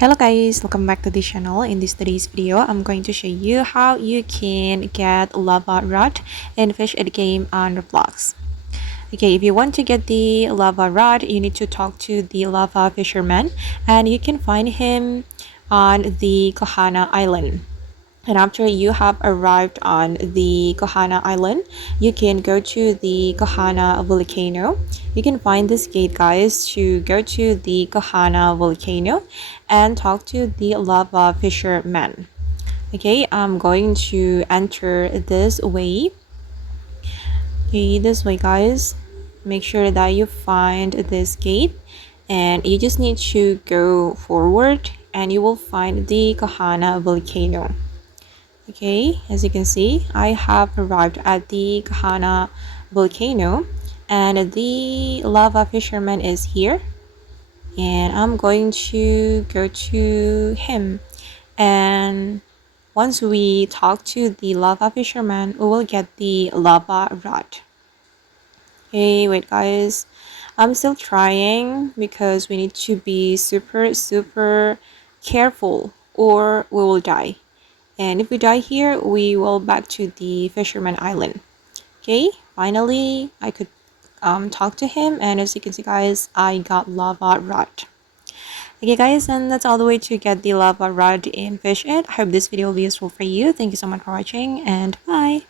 Hello guys, welcome back to the channel. In today's video, I'm going to show you how you can get lava rod in Fish It game on Roblox. Okay, if you want to get the lava rod, you need to talk to the lava fisherman, and you can find him on the Kohana Island. And after you have arrived on the Kohana Island, you can go to the Kohana Volcano. You can find this gate, guys, to go to the Kohana Volcano and talk to the lava fisherman. Okay, I'm going to enter this way. Okay, this way, guys. Make sure that you find this gate, and you just need to go forward and you will find the Kohana Volcano. Okay, as you can see, I have arrived at the Kohana Volcano and the lava fisherman is here, and I'm going to go to him, and once we talk to the lava fisherman, we will get the lava rod. Okay, wait guys, I'm still trying because we need to be super careful or we will die. And if we die here, we will back to the Fisherman Island. Okay, finally, I could talk to him. And as you can see, guys, I got lava rod. Okay, guys, and that's all the way to get the lava rod in Fish It. I hope this video will be useful for you. Thank you so much for watching, and bye.